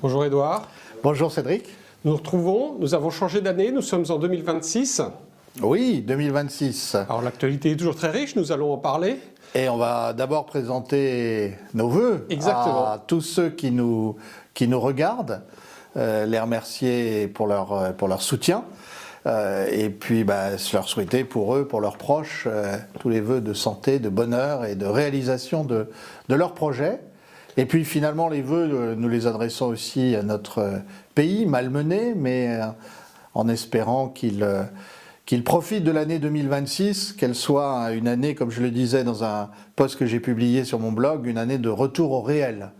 Bonjour Edouard. Bonjour Cédric. Nous nous retrouvons, nous avons changé d'année, nous sommes en 2026. Oui, 2026. Alors l'actualité est toujours très riche, nous allons en parler. Et on va d'abord présenter nos vœux à tous ceux qui nous regardent, les remercier pour leur soutien. Et puis leur souhaiter pour eux, pour leurs proches, tous les vœux de santé, de bonheur et de réalisation de leurs projets. Et puis finalement les vœux, nous les adressons aussi à notre pays malmené, mais en espérant qu'il profite de l'année 2026, qu'elle soit une année, comme je le disais dans un post que j'ai publié sur mon blog, une année de retour au réel.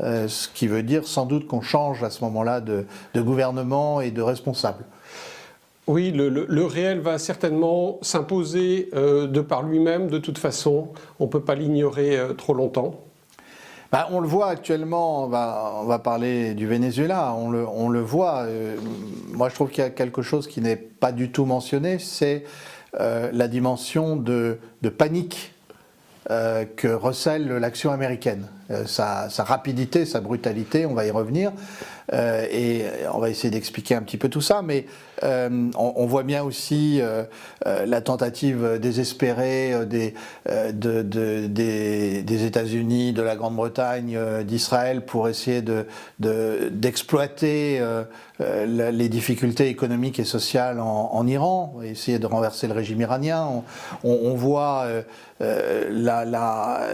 Ce qui veut dire sans doute qu'on change à ce moment-là de gouvernement et de responsable. Oui, le réel va certainement s'imposer de par lui-même, de toute façon, on ne peut pas l'ignorer trop longtemps. On le voit actuellement, on va parler du Venezuela, on le voit. Moi je trouve qu'il y a quelque chose qui n'est pas du tout mentionné, c'est la dimension de panique que recèle l'action américaine. Sa rapidité, sa brutalité, on va y revenir, et on va essayer d'expliquer un petit peu tout ça, mais on voit bien aussi la tentative désespérée des États-Unis, de la Grande-Bretagne, d'Israël pour essayer d'exploiter les difficultés économiques et sociales en Iran, essayer de renverser le régime iranien. On voit la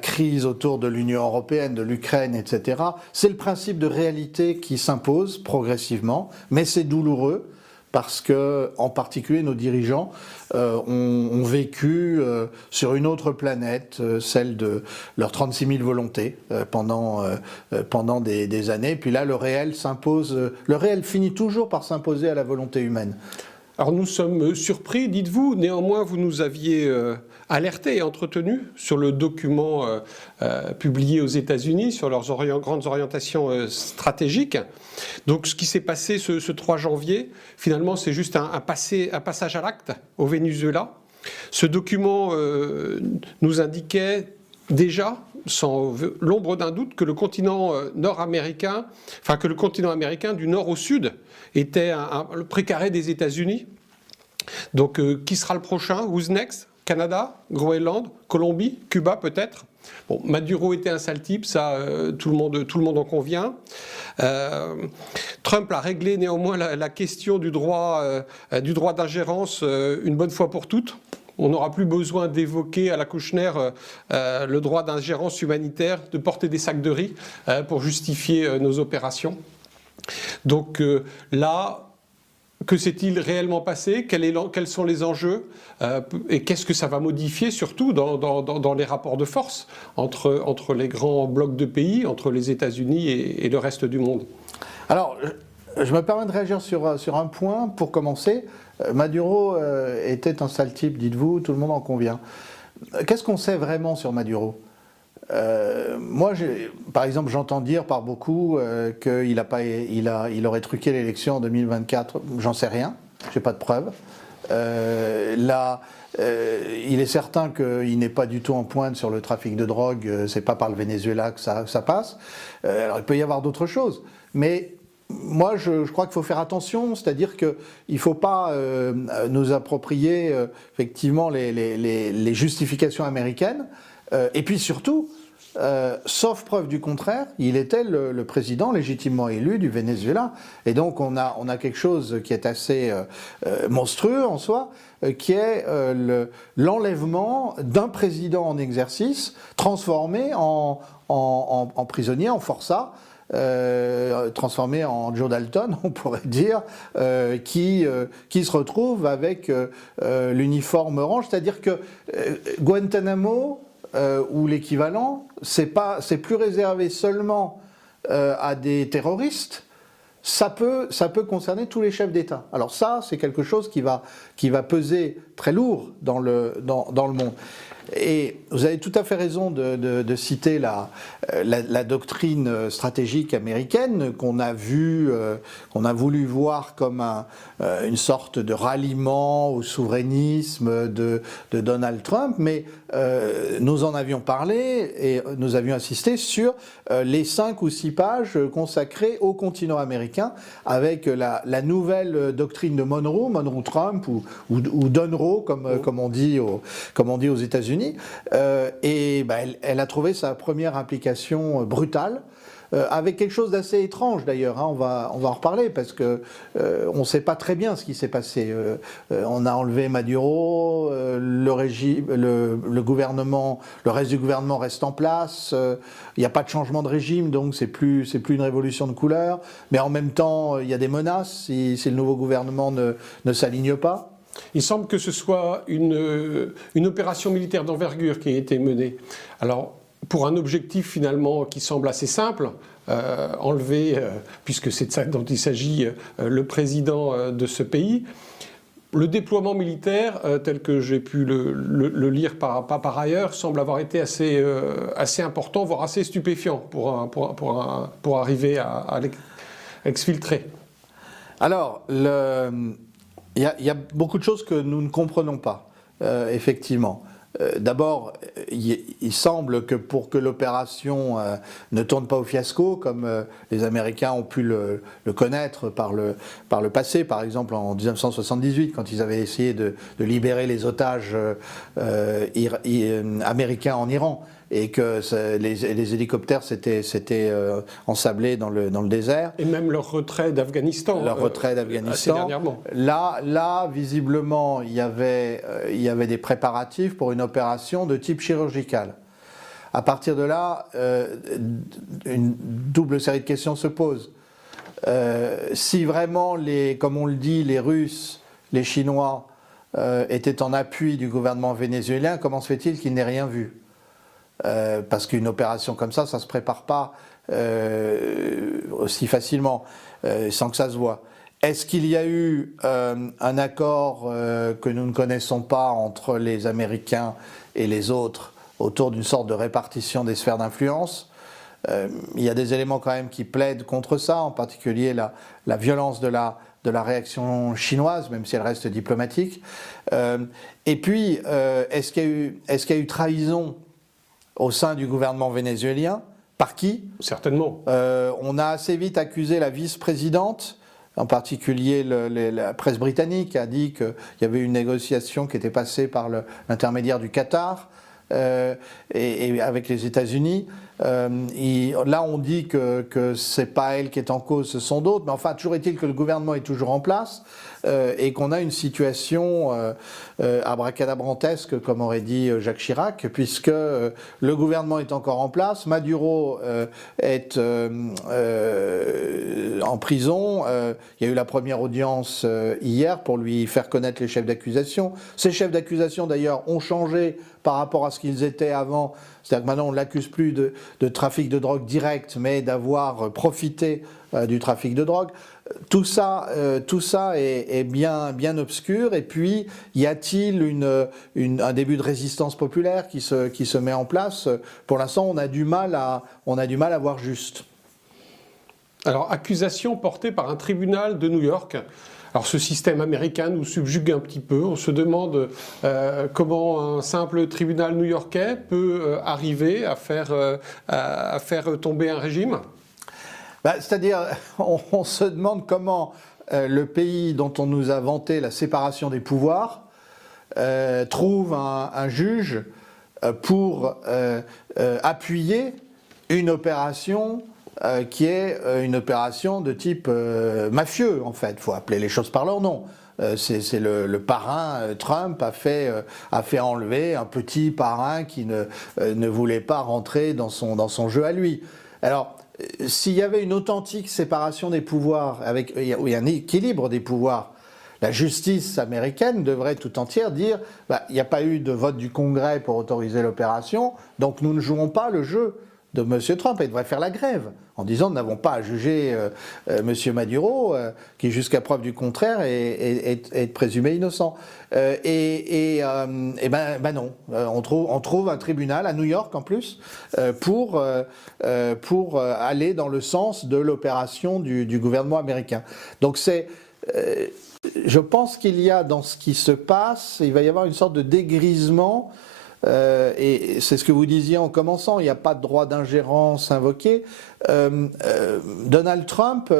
crise autour de l'Union européenne, de l'Ukraine, etc. C'est le principe de réalité qui s'impose progressivement, mais c'est douloureux parce que, en particulier, nos dirigeants ont vécu sur une autre planète, celle de leurs 36 000 volontés pendant des années. Puis là, le réel s'impose. Le réel finit toujours par s'imposer à la volonté humaine. Alors nous sommes surpris, dites-vous, néanmoins vous nous aviez alerté et entretenu sur le document publié aux États-Unis sur leurs grandes orientations stratégiques. Donc ce qui s'est passé ce 3 janvier, finalement c'est juste un passage à l'acte au Venezuela. Ce document nous indiquait déjà, sans l'ombre d'un doute, que le continent nord-américain, enfin que le continent américain du nord au sud était le précaré des États-Unis. Donc qui sera le prochain? Who's next? Canada, Groenland, Colombie, Cuba peut-être. Bon, Maduro était un sale type, ça tout le monde en convient. Trump a réglé néanmoins la question du droit d'ingérence une bonne fois pour toutes. On n'aura plus besoin d'évoquer à la Kouchner le droit d'ingérence humanitaire, de porter des sacs de riz pour justifier nos opérations. Donc là, que s'est-il réellement passé? Quels sont les enjeux? Et qu'est-ce que ça va modifier surtout dans les rapports de force entre les grands blocs de pays, entre les États-Unis et le reste du monde? Alors, je me permets de réagir sur un point pour commencer. Maduro était un sale type, dites-vous, tout le monde en convient. Qu'est-ce qu'on sait vraiment sur Maduro? Moi, par exemple, j'entends dire par beaucoup qu'il aurait truqué l'élection en 2024. J'en sais rien, j'ai pas de preuves. Il est certain qu'il n'est pas du tout en pointe sur le trafic de drogue. C'est pas par le Venezuela que ça passe. Alors, il peut y avoir d'autres choses, mais moi, je crois qu'il faut faire attention, c'est-à-dire qu'il ne faut pas nous approprier effectivement les justifications américaines. Et puis surtout, sauf preuve du contraire, il était le président légitimement élu du Venezuela. Et donc on a quelque chose qui est assez monstrueux en soi, qui est l'enlèvement d'un président en exercice transformé en prisonnier, en forçat, transformé en Joe Dalton, on pourrait dire, qui se retrouve avec l'uniforme orange. C'est-à-dire que Guantanamo, ou l'équivalent, c'est plus réservé seulement à des terroristes, ça peut concerner tous les chefs d'État. Alors ça, c'est quelque chose qui va peser très lourd dans le monde. Et vous avez tout à fait raison de citer la doctrine stratégique américaine qu'on a voulu voir comme une sorte de ralliement au souverainisme de Donald Trump, mais nous en avions parlé et nous avions insisté sur les 5 ou 6 pages consacrées au continent américain avec la nouvelle doctrine de Monroe-Trump ou Donroe comme on dit aux États-Unis. Elle a trouvé sa première application brutale. Avec quelque chose d'assez étrange d'ailleurs, on va en reparler parce que on ne sait pas très bien ce qui s'est passé. On a enlevé Maduro, le gouvernement, le reste du gouvernement reste en place. Il n'y a pas de changement de régime, donc c'est plus une révolution de couleur. Mais en même temps, il y a des menaces si le nouveau gouvernement ne s'aligne pas. Il semble que ce soit une opération militaire d'envergure qui a été menée. Alors, pour un objectif finalement qui semble assez simple, enlever, puisque c'est de ça dont il s'agit, le président de ce pays. Le déploiement militaire, tel que j'ai pu le lire par ailleurs, semble avoir été assez important, voire assez stupéfiant pour arriver à l'exfiltrer. Alors, il y a beaucoup de choses que nous ne comprenons pas, effectivement. D'abord, il semble que pour que l'opération ne tourne pas au fiasco, comme les Américains ont pu le connaître par le passé, par exemple en 1978, quand ils avaient essayé de libérer les otages américains en Iran, et que les hélicoptères s'étaient ensablés dans le désert. Et même leur retrait d'Afghanistan. Leur retrait d'Afghanistan. Assez dernièrement. Là, visiblement, il y avait des préparatifs pour une opération de type chirurgical. À partir de là, une double série de questions se pose. Si vraiment, comme on le dit, les Russes, les Chinois étaient en appui du gouvernement vénézuélien, comment se fait-il qu'ils n'aient rien vu ? Parce qu'une opération comme ça ne se prépare pas aussi facilement, sans que ça se voit. Est-ce qu'il y a eu un accord que nous ne connaissons pas entre les Américains et les autres autour d'une sorte de répartition des sphères d'influence ? Il y a des éléments quand même qui plaident contre ça, en particulier la violence de la réaction chinoise, même si elle reste diplomatique. Et puis, est-ce qu'il y a eu trahison au sein du gouvernement vénézuélien? Par qui? Certainement. On a assez vite accusé la vice-présidente, en particulier la presse britannique a dit qu'il y avait une négociation qui était passée par l'intermédiaire du Qatar et avec les États-Unis. Là, on dit que c'est pas elle qui est en cause, ce sont d'autres. Mais enfin, toujours est-il que le gouvernement est toujours en place et qu'on a une situation abracadabrantesque, comme aurait dit Jacques Chirac, puisque le gouvernement est encore en place, Maduro est en prison. Il y a eu la première audience hier pour lui faire connaître les chefs d'accusation. Ces chefs d'accusation, d'ailleurs, ont changé par rapport à ce qu'ils étaient avant. C'est-à-dire que maintenant, on ne l'accuse plus de trafic de drogue direct, mais d'avoir profité du trafic de drogue. Tout ça est bien obscur. Et puis, y a-t-il un début de résistance populaire qui se met en place? Pour l'instant, on a du mal à voir juste. Alors, accusation portée par un tribunal de New York. Alors ce système américain nous subjugue un petit peu. On se demande comment un simple tribunal new-yorkais peut arriver à faire tomber un régime. C'est-à-dire, on se demande comment le pays dont on nous a vanté la séparation des pouvoirs trouve un juge pour appuyer une opération qui est une opération de type mafieux, en fait. Il faut appeler les choses par leur nom. C'est le parrain Trump a fait enlever un petit parrain qui ne voulait pas rentrer dans son jeu à lui. Alors, s'il y avait une authentique séparation des pouvoirs, où il y a un équilibre des pouvoirs, la justice américaine devrait tout entière dire il n'y a pas eu de vote du Congrès pour autoriser l'opération, donc nous ne jouons pas le jeu de M. Trump. Il devrait faire la grève en disant nous n'avons pas à juger M. Maduro, qui jusqu'à preuve du contraire est présumé innocent. Ben non, on trouve un tribunal à New York en plus pour aller dans le sens de l'opération du gouvernement américain. Donc je pense qu'il y a dans ce qui se passe, il va y avoir une sorte de dégrisement. Et c'est ce que vous disiez en commençant, il n'y a pas de droit d'ingérence invoqué. Donald Trump,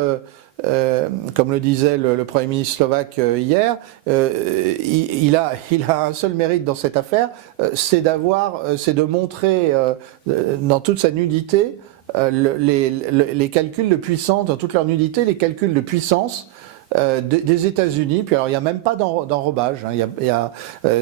comme le disait le Premier ministre slovaque hier, il a un seul mérite dans cette affaire, c'est de montrer dans toute sa nudité les calculs de puissance, dans toute leur nudité, les calculs de puissance des États-Unis. Puis alors il n'y a même pas d'enrobage.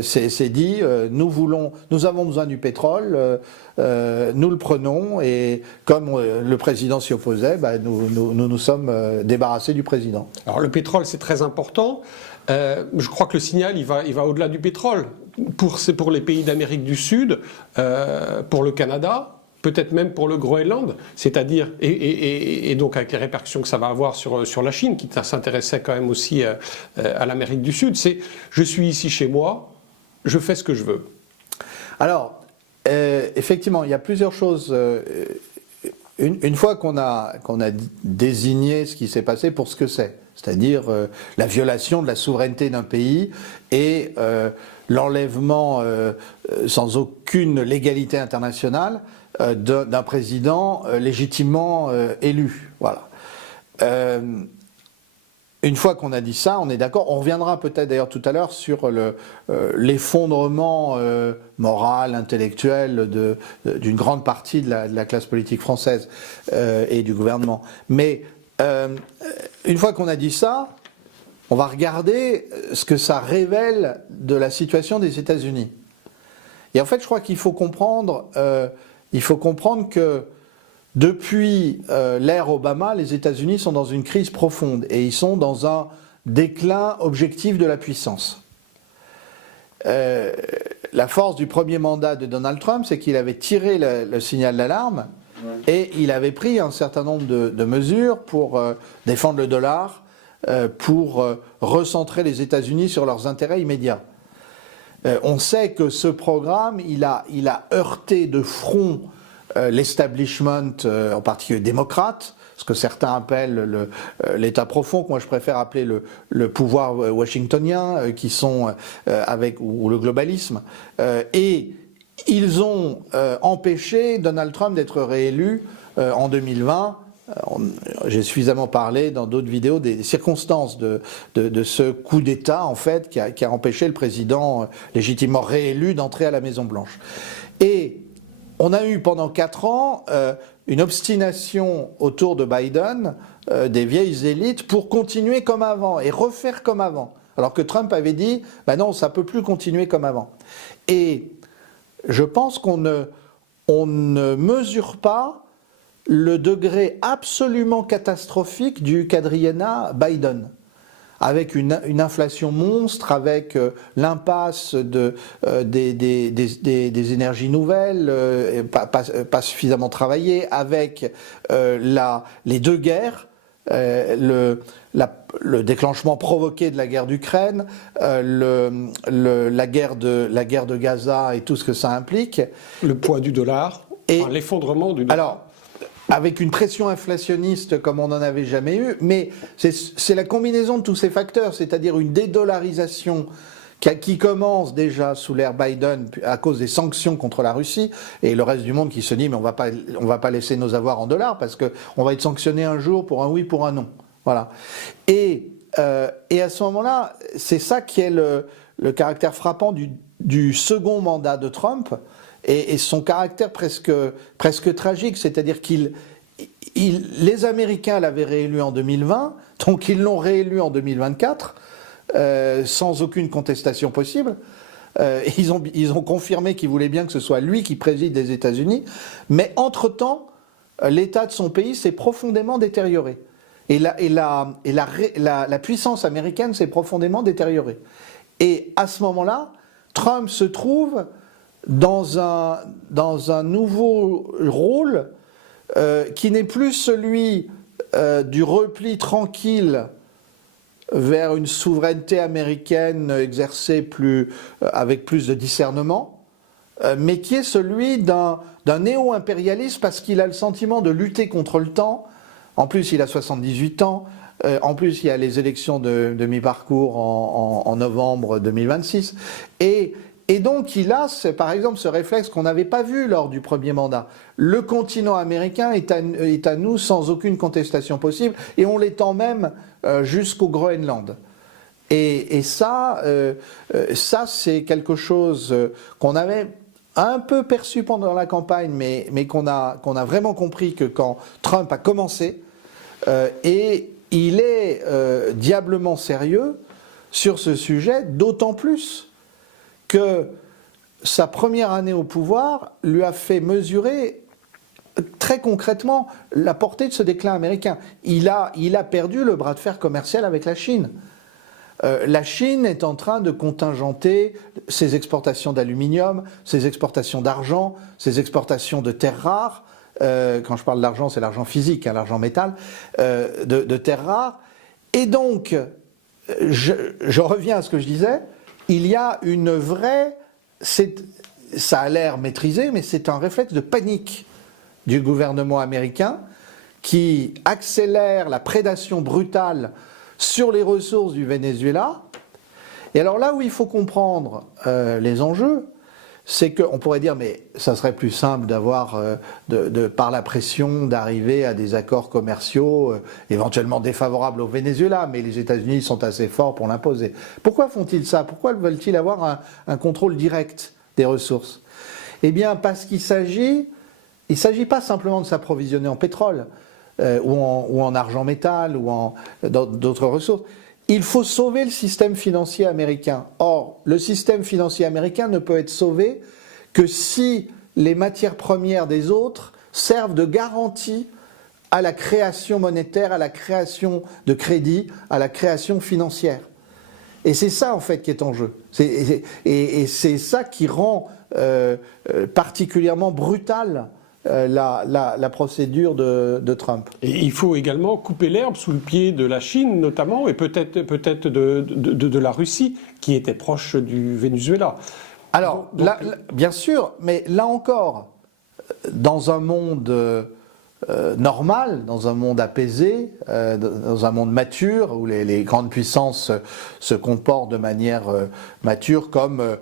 C'est dit, nous avons besoin du pétrole, nous le prenons, et comme le président s'y opposait, nous sommes débarrassés du président. Alors le pétrole, c'est très important. Je crois que le signal, il va au-delà du pétrole. C'est pour les pays d'Amérique du Sud, pour le Canada, peut-être même pour le Groenland, c'est-à-dire, et donc avec les répercussions que ça va avoir sur la Chine, qui s'intéressait quand même aussi à l'Amérique du Sud, c'est je suis ici chez moi, je fais ce que je veux. Alors, effectivement, il y a plusieurs choses. Une fois qu'on a désigné ce qui s'est passé pour ce que c'est-à-dire la violation de la souveraineté d'un pays et l'enlèvement sans aucune légalité internationale d'un président légitimement élu. Voilà. Une fois qu'on a dit ça, on est d'accord. On reviendra peut-être d'ailleurs tout à l'heure sur l'effondrement moral, intellectuel d'une grande partie de la classe politique française et du gouvernement. Mais une fois qu'on a dit ça, on va regarder ce que ça révèle de la situation des États-Unis. Et en fait, je crois qu'il faut comprendre que depuis l'ère Obama, les États-Unis sont dans une crise profonde et ils sont dans un déclin objectif de la puissance. La force du premier mandat de Donald Trump, c'est qu'il avait tiré le signal d'alarme et il avait pris un certain nombre de mesures pour défendre le dollar, pour recentrer les États-Unis sur leurs intérêts immédiats. On sait que ce programme, il a heurté de front l'establishment, en particulier démocrate, ce que certains appellent l'État profond, que moi je préfère appeler le pouvoir washingtonien, qui sont ou le globalisme, et ils ont empêché Donald Trump d'être réélu en 2020. J'ai suffisamment parlé dans d'autres vidéos des circonstances de ce coup d'État en fait qui a empêché le président légitimement réélu d'entrer à la Maison-Blanche. Et on a eu pendant 4 ans une obstination autour de Biden des vieilles élites pour continuer comme avant et refaire comme avant. Alors que Trump avait dit non, ça ne peut plus continuer comme avant. Et je pense qu'on ne mesure pas le degré absolument catastrophique du quadriennat Biden, avec une inflation monstre, avec l'impasse des énergies nouvelles, pas suffisamment travaillées, avec les 2 guerres, le déclenchement provoqué de la guerre d'Ukraine, la guerre de Gaza et tout ce que ça implique. Le poids du dollar, l'effondrement du dollar. Alors, avec une pression inflationniste comme on n'en avait jamais eu, mais c'est la combinaison de tous ces facteurs, c'est-à-dire une dédollarisation qui commence déjà sous l'ère Biden à cause des sanctions contre la Russie, et le reste du monde qui se dit mais on va pas laisser nos avoirs en dollars parce qu'on va être sanctionné un jour pour un oui, pour un non. Voilà. Et à ce moment-là, c'est ça qui est le caractère frappant du second mandat de Trump, et son caractère presque tragique, c'est-à-dire les Américains l'avaient réélu en 2020, donc ils l'ont réélu en 2024, sans aucune contestation possible. Ils ont confirmé qu'ils voulaient bien que ce soit lui qui préside les États-Unis, mais entre-temps, l'état de son pays s'est profondément détérioré. Et la puissance américaine s'est profondément détériorée. Et à ce moment-là, Trump se trouve dans un nouveau rôle qui n'est plus celui du repli tranquille vers une souveraineté américaine exercée avec plus de discernement, mais qui est celui d'un néo-impérialisme parce qu'il a le sentiment de lutter contre le temps. En plus, il a 78 ans. En plus, il y a les élections de mi-parcours en novembre 2026. Et donc, il a, par exemple, ce réflexe qu'on n'avait pas vu lors du premier mandat. Le continent américain est à nous sans aucune contestation possible, et on l'étend même jusqu'au Groenland. Et ça, c'est quelque chose qu'on avait un peu perçu pendant la campagne, mais qu'on a vraiment compris que quand Trump a commencé, et il est diablement sérieux sur ce sujet, d'autant plus que sa première année au pouvoir lui a fait mesurer très concrètement la portée de ce déclin américain. Il a perdu le bras de fer commercial avec la Chine. La Chine est en train de contingenter ses exportations d'aluminium, ses exportations d'argent, ses exportations de terres rares. Quand je parle d'argent, c'est l'argent physique, hein, l'argent métal, de terres rares. Et donc, je reviens à ce que je disais, il y a une vraie... Ça a l'air maîtrisé, mais c'est un réflexe de panique du gouvernement américain qui accélère la prédation brutale sur les ressources du Venezuela. Et alors là où il faut comprendre les enjeux, c'est qu'on pourrait dire, mais ça serait plus simple d'avoir, par la pression, d'arriver à des accords commerciaux éventuellement défavorables au Venezuela, mais les États-Unis sont assez forts pour l'imposer. Pourquoi font-ils ça? Pourquoi veulent-ils avoir un contrôle direct des ressources? Eh bien, parce qu'il s'agit pas simplement de s'approvisionner en pétrole, ou en argent métal, ou dans d'autres ressources. Il faut sauver le système financier américain. Or, le système financier américain ne peut être sauvé que si les matières premières des autres servent de garantie à la création monétaire, à la création de crédit, à la création financière. Et c'est ça, en fait, qui est en jeu. Et c'est ça qui rend particulièrement brutale la procédure de Trump. Et il faut également couper l'herbe sous le pied de la Chine, notamment, et peut-être de la Russie, qui était proche du Venezuela. Alors, bien sûr, mais là encore, dans un monde normal, dans un monde apaisé, dans un monde mature, où les grandes puissances se comportent de manière mature, comme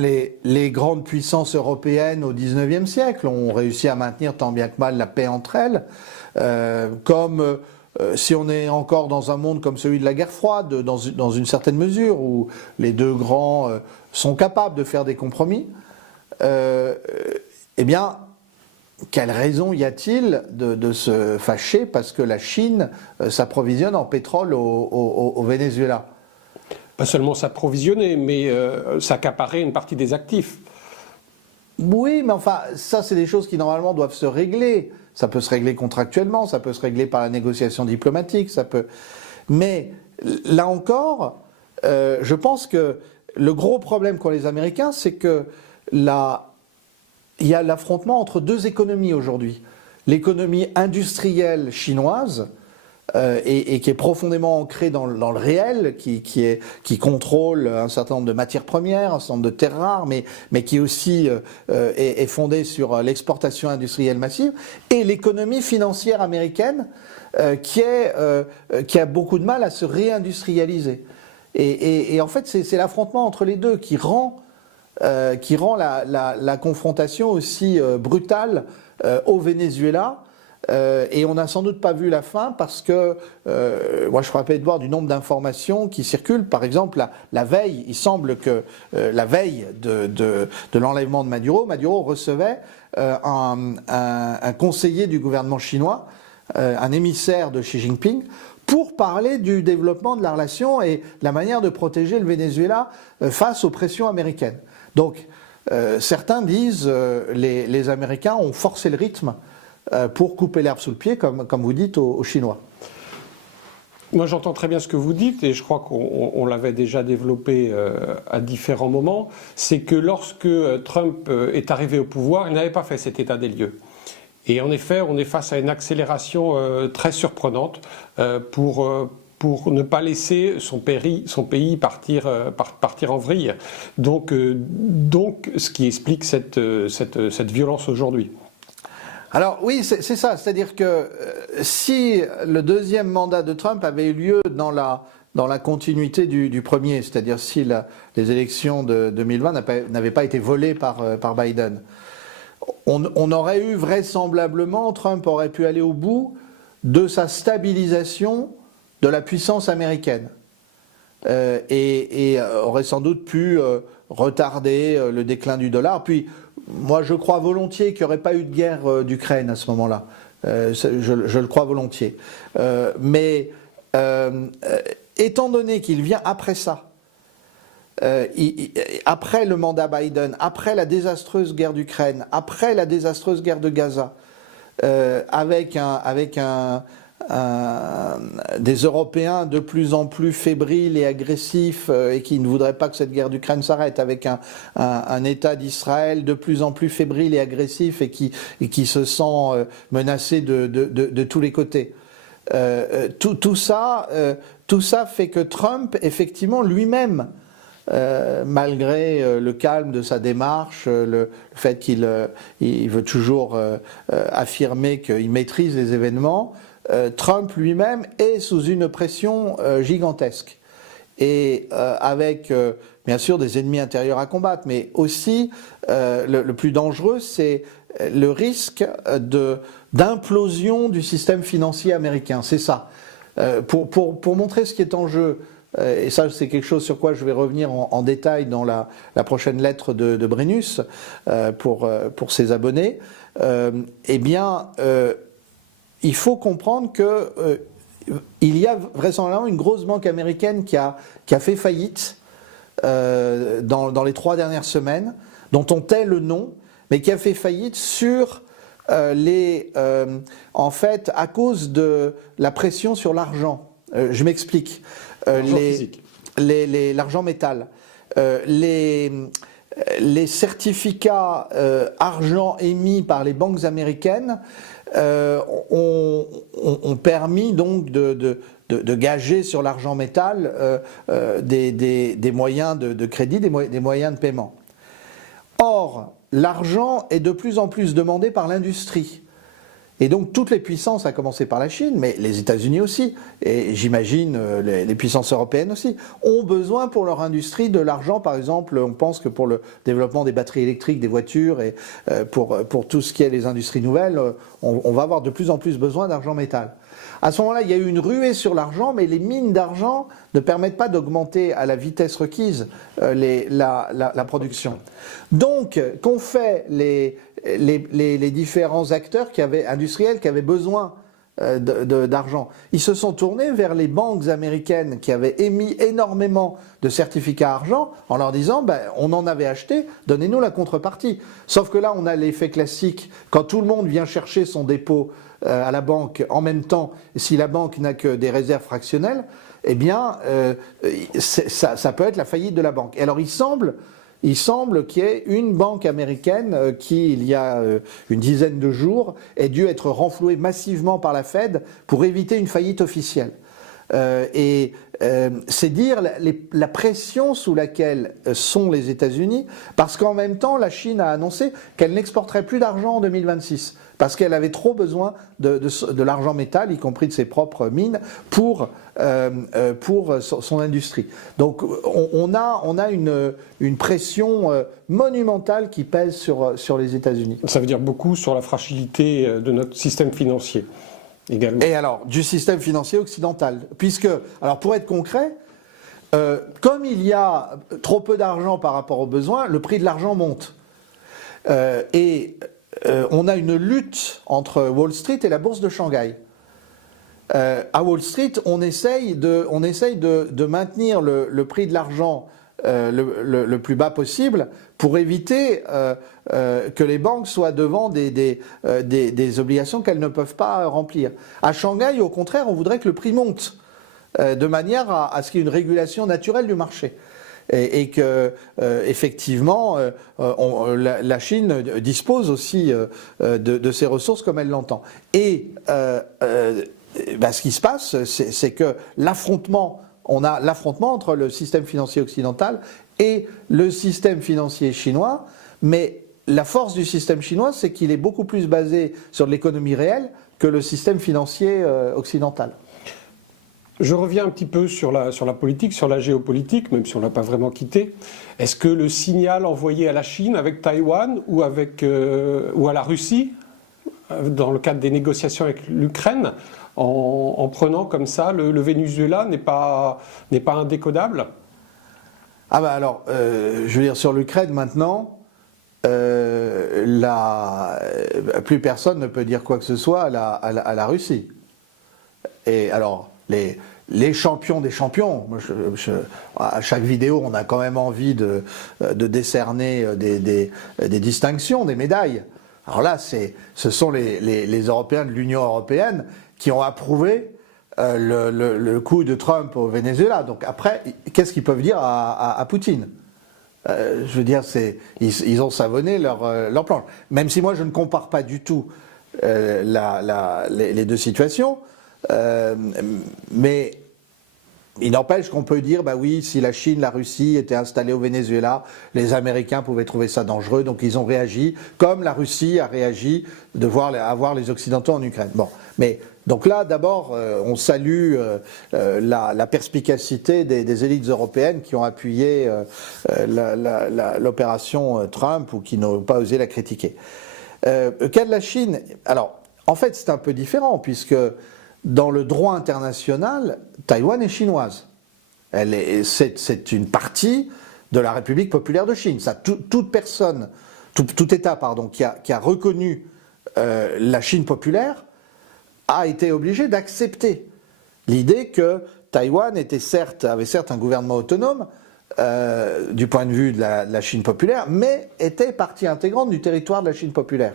les grandes puissances européennes au XIXe siècle ont réussi à maintenir tant bien que mal la paix entre elles, si on est encore dans un monde comme celui de la guerre froide, dans une certaine mesure, où les deux grands sont capables de faire des compromis, eh bien, quelle raison y a-t-il de se fâcher parce que la Chine s'approvisionne en pétrole au Venezuela ? Pas seulement s'approvisionner, mais s'accaparer une partie des actifs. Oui, mais enfin, ça c'est des choses qui normalement doivent se régler. Ça peut se régler contractuellement, ça peut se régler par la négociation diplomatique, Mais là encore, je pense que le gros problème qu'ont les Américains, c'est que il y a l'affrontement entre deux économies aujourd'hui. L'économie industrielle chinoise, et qui est profondément ancrée dans le réel, qui contrôle un certain nombre de matières premières, un certain nombre de terres rares, mais qui aussi est fondée sur l'exportation industrielle massive, et l'économie financière américaine qui a beaucoup de mal à se réindustrialiser. Et en fait, c'est l'affrontement entre les deux qui rend la confrontation aussi brutale au Venezuela. Et on n'a sans doute pas vu la fin parce que, moi je frappais de voir du nombre d'informations qui circulent. Par exemple, la veille, il semble que la veille de l'enlèvement de Maduro recevait un conseiller du gouvernement chinois, un émissaire de Xi Jinping, pour parler du développement de la relation et de la manière de protéger le Venezuela face aux pressions américaines. Donc, certains disent les Américains ont forcé le rythme pour couper l'herbe sous le pied, comme vous dites aux Chinois. Moi, j'entends très bien ce que vous dites, et je crois qu'on l'avait déjà développé à différents moments. C'est que lorsque Trump est arrivé au pouvoir, il n'avait pas fait cet état des lieux. Et en effet, on est face à une accélération très surprenante pour ne pas laisser son pays partir en vrille. Donc, ce qui explique cette violence aujourd'hui. Alors oui, c'est ça, c'est-à-dire que si le deuxième mandat de Trump avait eu lieu dans la continuité du premier, c'est-à-dire si les élections de 2020 n'avaient pas été volées par Biden, on aurait eu vraisemblablement, Trump aurait pu aller au bout de sa stabilisation de la puissance américaine et aurait sans doute pu retarder le déclin du dollar. Puis moi je crois volontiers qu'il n'y aurait pas eu de guerre d'Ukraine à ce moment-là, je le crois volontiers. Mais étant donné qu'il vient après ça, après le mandat Biden, après la désastreuse guerre d'Ukraine, après la désastreuse guerre de Gaza, avec des Européens de plus en plus fébriles et agressifs et qui ne voudraient pas que cette guerre d'Ukraine s'arrête, avec un État d'Israël de plus en plus fébrile et agressif et qui se sent menacé de tous les côtés. Tout ça fait que Trump, effectivement, lui-même, malgré le calme de sa démarche, le fait qu'il veut toujours affirmer qu'il maîtrise les événements, Trump lui-même est sous une pression gigantesque. Et avec, bien sûr, des ennemis intérieurs à combattre, mais aussi, le plus dangereux, c'est le risque d'implosion du système financier américain. C'est ça. Pour montrer ce qui est en jeu, et ça c'est quelque chose sur quoi je vais revenir en détail dans la prochaine lettre de Brennus pour ses abonnés, eh bien, il faut comprendre que il y a vraisemblablement une grosse banque américaine qui a fait faillite dans les 3 dernières semaines, dont on tait le nom, mais qui a fait faillite sur en fait, à cause de la pression sur l'argent. Je m'explique. L'argent métal. Les certificats argent émis par les banques américaines ont permis donc de gager sur l'argent métal des moyens de crédit, des moyens de paiement. Or, l'argent est de plus en plus demandé par l'industrie. Et donc toutes les puissances, à commencer par la Chine, mais les États-Unis aussi, et j'imagine les puissances européennes aussi, ont besoin pour leur industrie de l'argent. Par exemple, on pense que pour le développement des batteries électriques, des voitures, et pour tout ce qui est les industries nouvelles, on va avoir de plus en plus besoin d'argent métal. À ce moment-là, il y a eu une ruée sur l'argent, mais les mines d'argent ne permettent pas d'augmenter à la vitesse requise la production. Donc, qu'ont fait les différents acteurs industriels qui avaient besoin d'argent? Ils se sont tournés vers les banques américaines qui avaient émis énormément de certificats argent en leur disant on en avait acheté, donnez-nous la contrepartie. Sauf que là, on a l'effet classique, quand tout le monde vient chercher son dépôt à la banque en même temps, si la banque n'a que des réserves fractionnelles, eh bien, ça peut être la faillite de la banque. Et alors, il semble qu'il y ait une banque américaine qui, il y a une dizaine de jours, ait dû être renflouée massivement par la Fed pour éviter une faillite officielle. C'est dire la pression sous laquelle sont les États-Unis, parce qu'en même temps, la Chine a annoncé qu'elle n'exporterait plus d'argent en 2026, parce qu'elle avait trop besoin de l'argent métal, y compris de ses propres mines, pour son industrie. Donc on a une pression monumentale qui pèse sur les États-Unis. Ça veut dire beaucoup sur la fragilité de notre système financier. Également. Et alors, du système financier occidental. Puisque, alors pour être concret, comme il y a trop peu d'argent par rapport aux besoins, le prix de l'argent monte. On a une lutte entre Wall Street et la bourse de Shanghai. À Wall Street, on essaye de maintenir le prix de l'argent le plus bas possible pour éviter que les banques soient devant des obligations qu'elles ne peuvent pas remplir. À Shanghai, au contraire, on voudrait que le prix monte de manière à ce qu'il y ait une régulation naturelle du marché. et que effectivement la Chine dispose aussi de ses ressources comme elle l'entend. Et ce qui se passe, c'est que on a l'affrontement entre le système financier occidental et le système financier chinois, mais la force du système chinois, c'est qu'il est beaucoup plus basé sur l'économie réelle que le système financier occidental. Je reviens un petit peu sur la politique, sur la géopolitique, même si on ne l'a pas vraiment quitté. Est-ce que le signal envoyé à la Chine avec Taïwan ou à la Russie, dans le cadre des négociations avec l'Ukraine, en prenant comme ça le Venezuela n'est pas indécodable? Ah bah alors, je veux dire, sur l'Ukraine maintenant, plus personne ne peut dire quoi que ce soit à la Russie. Et alors, les champions des champions, à chaque vidéo, on a quand même envie de décerner des distinctions, des médailles. Alors là, ce sont les Européens de l'Union européenne qui ont approuvé le coup de Trump au Venezuela. Donc après, qu'est-ce qu'ils peuvent dire à Poutine ? Je veux dire, ils ont savonné leur planche. Même si moi, je ne compare pas du tout les deux situations, mais il n'empêche qu'on peut dire, bah oui, si la Chine, la Russie étaient installées au Venezuela, les Américains pouvaient trouver ça dangereux, donc ils ont réagi, comme la Russie a réagi de avoir les Occidentaux en Ukraine. Bon, mais donc là, d'abord, on salue la perspicacité des élites européennes qui ont appuyé l'opération Trump ou qui n'ont pas osé la critiquer. Le cas de la Chine, alors, en fait, c'est un peu différent, puisque dans le droit international, Taïwan est chinoise. C'est une partie de la République populaire de Chine. Ça, toute personne, tout État, qui a reconnu la Chine populaire a été obligé d'accepter l'idée que Taïwan avait certes un gouvernement autonome du point de vue de la Chine populaire, mais était partie intégrante du territoire de la Chine populaire.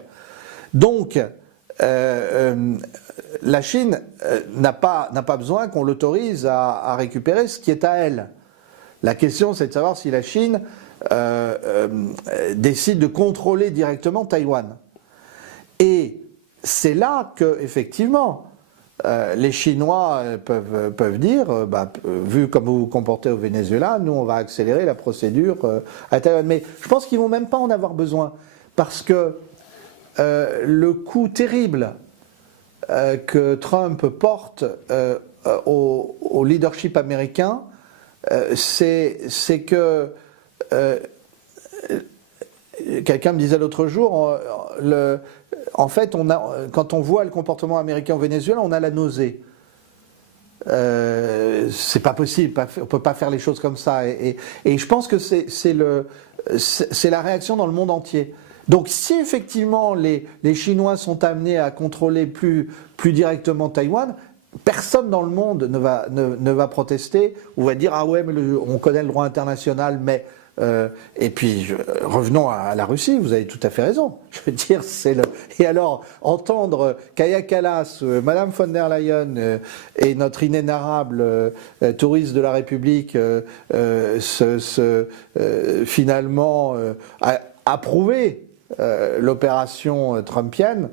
Donc, la Chine n'a pas besoin qu'on l'autorise à récupérer ce qui est à elle. La question, c'est de savoir si la Chine décide de contrôler directement Taïwan. Et c'est là que, effectivement, les Chinois peuvent dire, vu comme vous vous comportez au Venezuela, nous on va accélérer la procédure à Taïwan. Mais je pense qu'ils ne vont même pas en avoir besoin, parce que le coup terrible que Trump porte au leadership américain, c'est que quelqu'un me disait l'autre jour, en fait, quand on voit le comportement américain au Venezuela, on a la nausée. C'est pas possible, on peut pas faire les choses comme ça. Et je pense que c'est la réaction dans le monde entier. Donc si effectivement les Chinois sont amenés à contrôler plus directement Taïwan, personne dans le monde ne va protester ou va dire ah ouais mais on connaît le droit international mais et puis revenons à la Russie, vous avez tout à fait raison. Je veux dire et alors entendre Kaja Kallas, Madame von der Leyen et notre inénarrable touriste de la République finalement approuver l'opération trumpienne,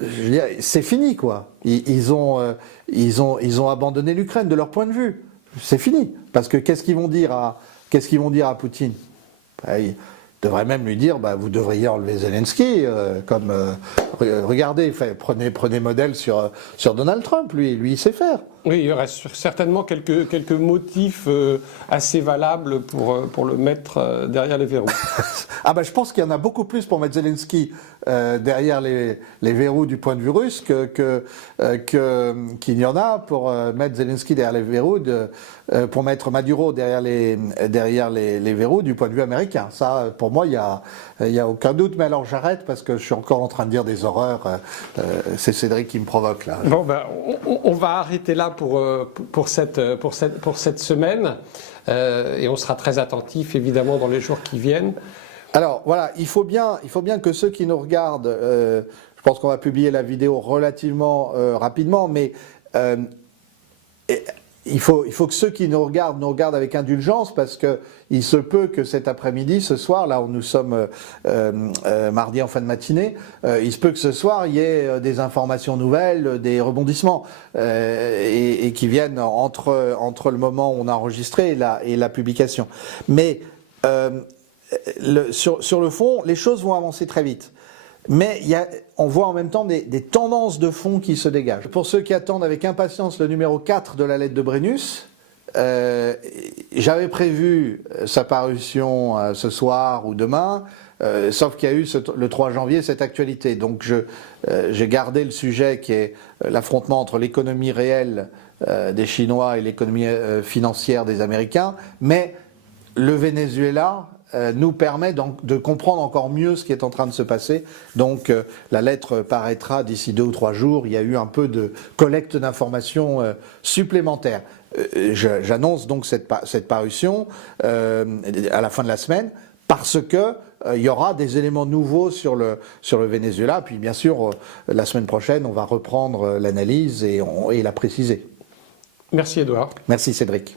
je veux dire, c'est fini quoi. Ils ont abandonné l'Ukraine de leur point de vue. C'est fini. Parce que qu'est-ce qu'ils vont dire à Poutine? Ils devraient même lui dire, vous devriez enlever Zelensky, regardez, prenez modèle sur Donald Trump, lui il sait faire. Oui, il y aurait certainement quelques motifs assez valables pour le mettre derrière les verrous. Je pense qu'il y en a beaucoup plus pour mettre Zelensky derrière les verrous du point de vue russe qu'il y en a pour mettre Zelensky derrière les verrous, pour mettre Maduro derrière les verrous du point de vue américain. Ça, pour moi, il y a aucun doute. Mais alors j'arrête parce que je suis encore en train de dire des horreurs. C'est Cédric qui me provoque là. Bon, on va arrêter là pour cette semaine et on sera très attentif évidemment dans les jours qui viennent. Alors voilà, il faut bien que ceux qui nous regardent, je pense qu'on va publier la vidéo relativement rapidement, mais il faut que ceux qui nous regardent avec indulgence, parce qu'il se peut que cet après-midi, ce soir, là où nous sommes mardi en fin de matinée, il se peut que ce soir il y ait des informations nouvelles, des rebondissements, et qui viennent entre le moment où on a enregistré et la publication. Mais sur le fond, les choses vont avancer très vite. Mais on voit en même temps des tendances de fond qui se dégagent. Pour ceux qui attendent avec impatience le numéro 4 de la lettre de Brennus, j'avais prévu sa parution ce soir ou demain, sauf qu'il y a eu le 3 janvier cette actualité. Donc j'ai gardé le sujet qui est l'affrontement entre l'économie réelle des Chinois et l'économie financière des Américains, mais le Venezuela nous permet donc de comprendre encore mieux ce qui est en train de se passer. Donc la lettre paraîtra d'ici 2 ou 3 jours. Il y a eu un peu de collecte d'informations supplémentaires. J'annonce donc cette parution à la fin de la semaine parce que il y aura des éléments nouveaux sur le Venezuela. Puis bien sûr, la semaine prochaine, on va reprendre l'analyse et la préciser. Merci Édouard. Merci Cédric.